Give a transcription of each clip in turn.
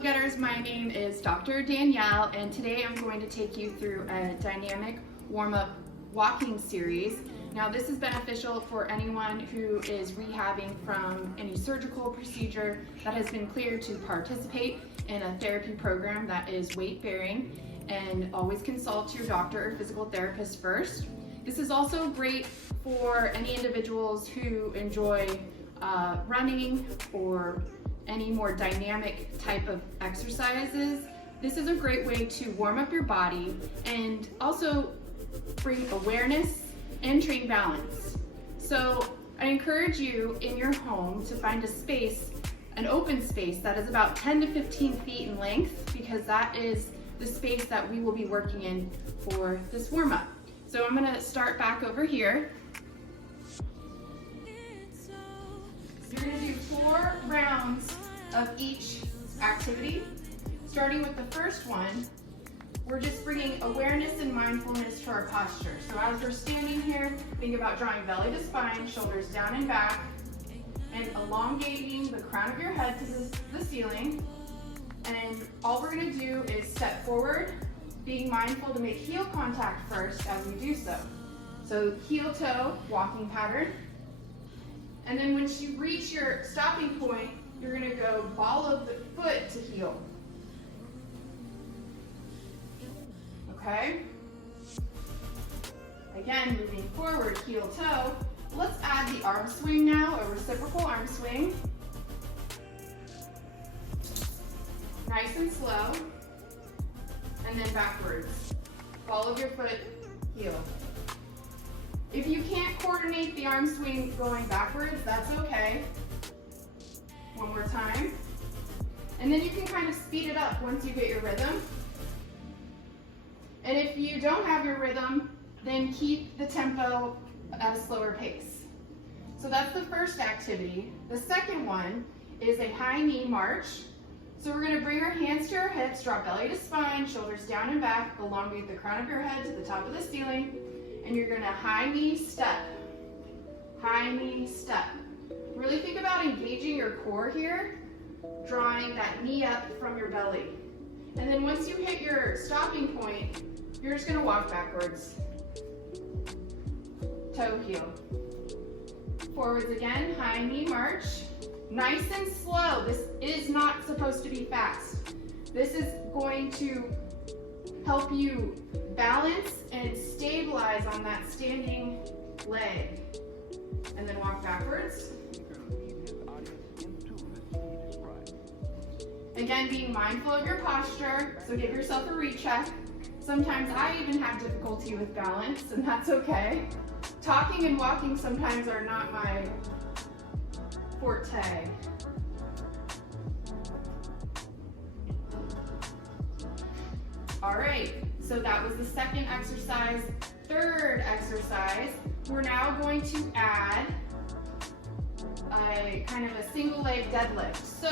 Getters, my name is Dr. Danielle, and today I'm going to take you through a dynamic warm-up walking series. Now this is beneficial for anyone who is rehabbing from any surgical procedure that has been cleared to participate in a therapy program that is weight-bearing, and always consult your doctor or physical therapist first. This is also great for any individuals who enjoy running or any more dynamic type of exercises. This is a great way to warm up your body and also bring awareness and train balance. So I encourage you in your home to find a space, an open space that is about 10 to 15 feet in length, because that is the space that we will be working in for this warm up. So I'm gonna start back over here. You're gonna do 4 rounds of each activity. Starting with the first one, we're just bringing awareness and mindfulness to our posture. So as we're standing here, think about drawing belly to spine, shoulders down and back, and elongating the crown of your head to the ceiling. And all we're gonna do is step forward, being mindful to make heel contact first as we do so. So heel toe, walking pattern. And then once you reach your stopping point, you're gonna go ball of the foot to heel. Okay? Again, moving forward, heel toe. Let's add the arm swing now, a reciprocal arm swing. Nice and slow. And then backwards. Ball of your foot, heel. If you can't coordinate the arm swing going backwards, that's okay. One more time. And then you can kind of speed it up once you get your rhythm. And if you don't have your rhythm, then keep the tempo at a slower pace. So that's the first activity. The second one is a high knee march. So we're gonna bring our hands to our hips, drop belly to spine, shoulders down and back, elongate the crown of your head to the top of the ceiling, and you're gonna high knee step, high knee step. Really think about engaging your core here, drawing that knee up from your belly. And then once you hit your stopping point, you're just gonna walk backwards. Toe heel. Forwards again, high knee march. Nice and slow. This is not supposed to be fast. This is going to help you balance and stabilize on that standing leg. And then walk backwards. Again, being mindful of your posture, so give yourself a recheck. Sometimes I even have difficulty with balance, and that's okay. Talking and walking sometimes are not my forte. All right, so that was the second exercise. Third exercise, we're now going to add a kind of a single leg deadlift. So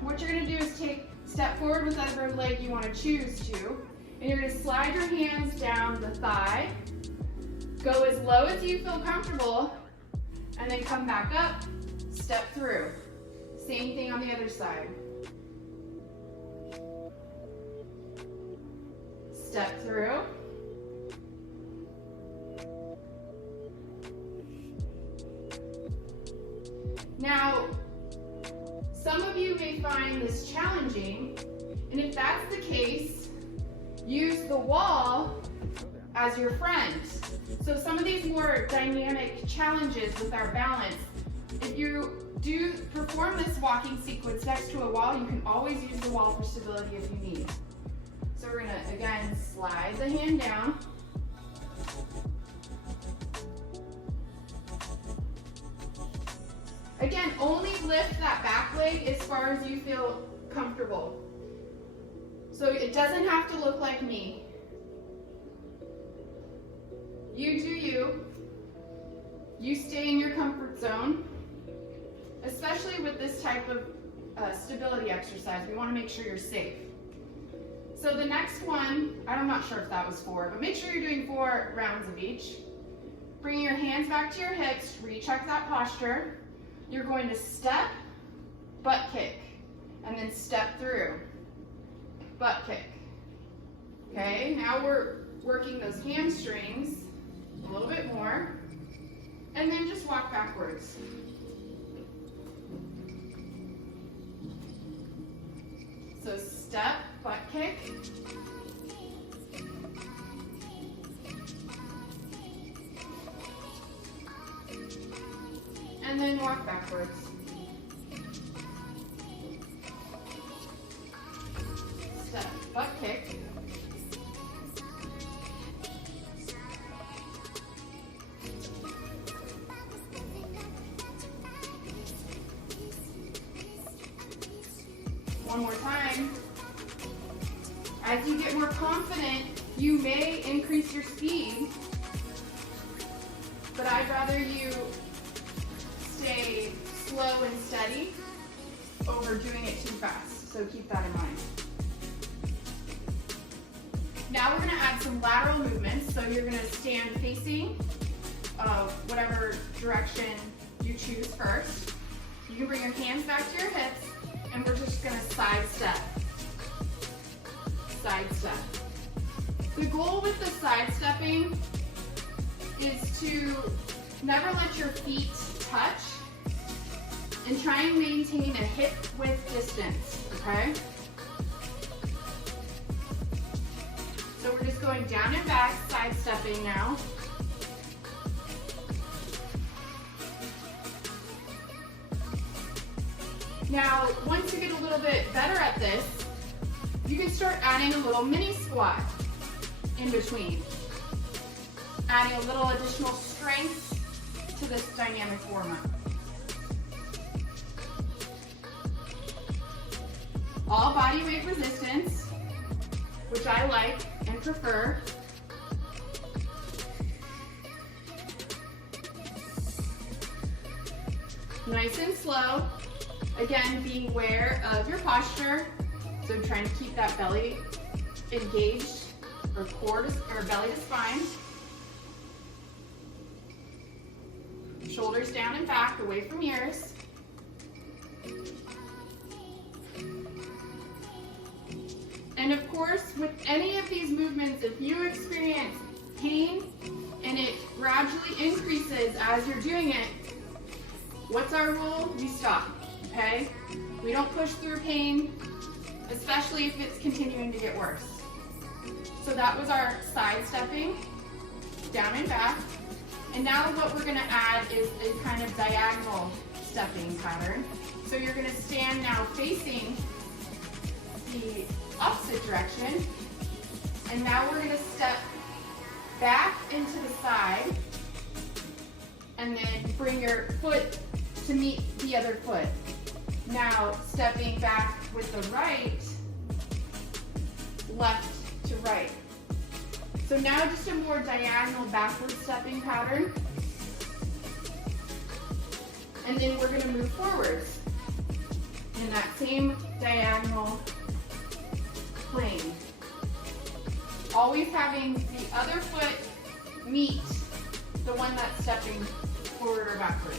what you're gonna do is step forward with whatever leg you wanna choose to, and you're gonna slide your hands down the thigh, go as low as you feel comfortable, and then come back up, step through. Same thing on the other side. Step through. Now, some of you may find this challenging, and if that's the case, use the wall as your friend. So some of these more dynamic challenges with our balance, if you do perform this walking sequence next to a wall, you can always use the wall for stability if you need. So we're gonna, again, slide the hand down. Again, only lift that back leg as far as you feel comfortable. So it doesn't have to look like me. You do you. You stay in your comfort zone, especially with this type of stability exercise. We want to make sure you're safe. So the next one, I'm not sure if that was 4, but make sure you're doing 4 rounds of each. Bring your hands back to your hips, recheck that posture. You're going to step, butt kick, and then step through. butt kick. Okay, now we're working those hamstrings a little bit more, and then just walk backwards. So step, butt kick. And then walk backwards. Step, butt kick. One more time. As you get more confident, you may increase your speed, but I'd rather you stay slow and steady over doing it too fast, so keep that in mind. Now we're going to add some lateral movements, so you're going to stand facing whatever direction you choose first. You can bring your hands back to your hips, and we're just going to side step. Side step. The goal with the side stepping is to never let your feet touch and try and maintain a hip width distance, okay? So we're just going down and back, side stepping now. Now, once you get a little bit better at this, you can start adding a little mini squat in between, adding a little additional strength to this dynamic warm-up. All body weight resistance, which I like and prefer. Nice and slow. Again, being aware of your posture. So trying to keep that belly engaged, or core to, or belly to spine. Shoulders down and back, away from ears. And of course, with any of these movements, if you experience pain and it gradually increases as you're doing it, what's our rule? We stop, okay? We don't push through pain, especially if it's continuing to get worse. So that was our side stepping, down and back. And now what we're gonna add is a kind of diagonal stepping pattern. So you're gonna stand now facing the opposite direction. And now we're gonna step back into the side and then bring your foot to meet the other foot. Now stepping back with the right, left to right. So now just a more diagonal backward stepping pattern. And then we're gonna move forwards in that same diagonal plane. Always having the other foot meet the one that's stepping forward or backward.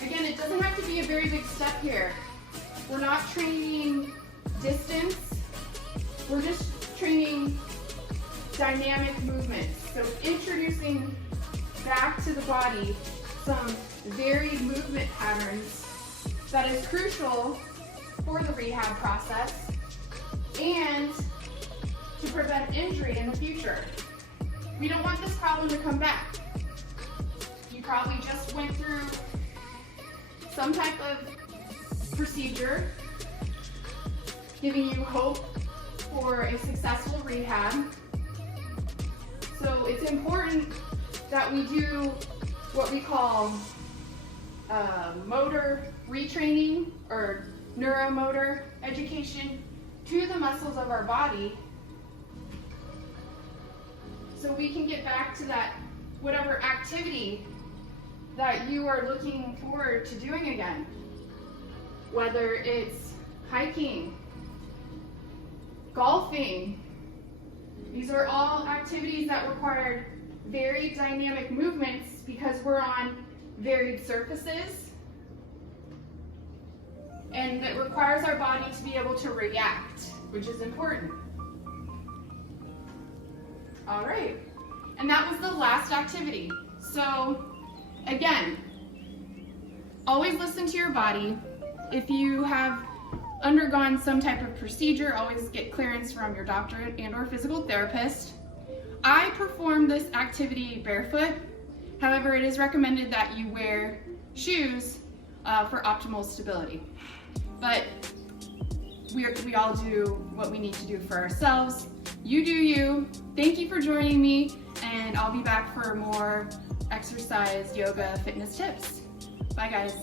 Again, it doesn't have to be a very big step here. We're not training distance, we're just training dynamic movements. So introducing back to the body some varied movement patterns that is crucial for the rehab process and to prevent injury in the future. We don't want this problem to come back. You probably just went through some type of procedure giving you hope for a successful rehab. So it's important that we do what we call motor retraining or neuromotor education to the muscles of our body so we can get back to that whatever activity that you are looking forward to doing again. Whether it's hiking, golfing, these are all activities that require very dynamic movements because we're on varied surfaces And it requires our body to be able to react, which is important. All right, and that was the last activity. So again, always listen to your body. If you have undergone some type of procedure, always get clearance from your doctor and or physical therapist. I perform this activity barefoot. However, it is recommended that you wear shoes for optimal stability. But we all do what we need to do for ourselves. You do you. Thank you for joining me, and I'll be back for more exercise, yoga, fitness tips. Bye guys.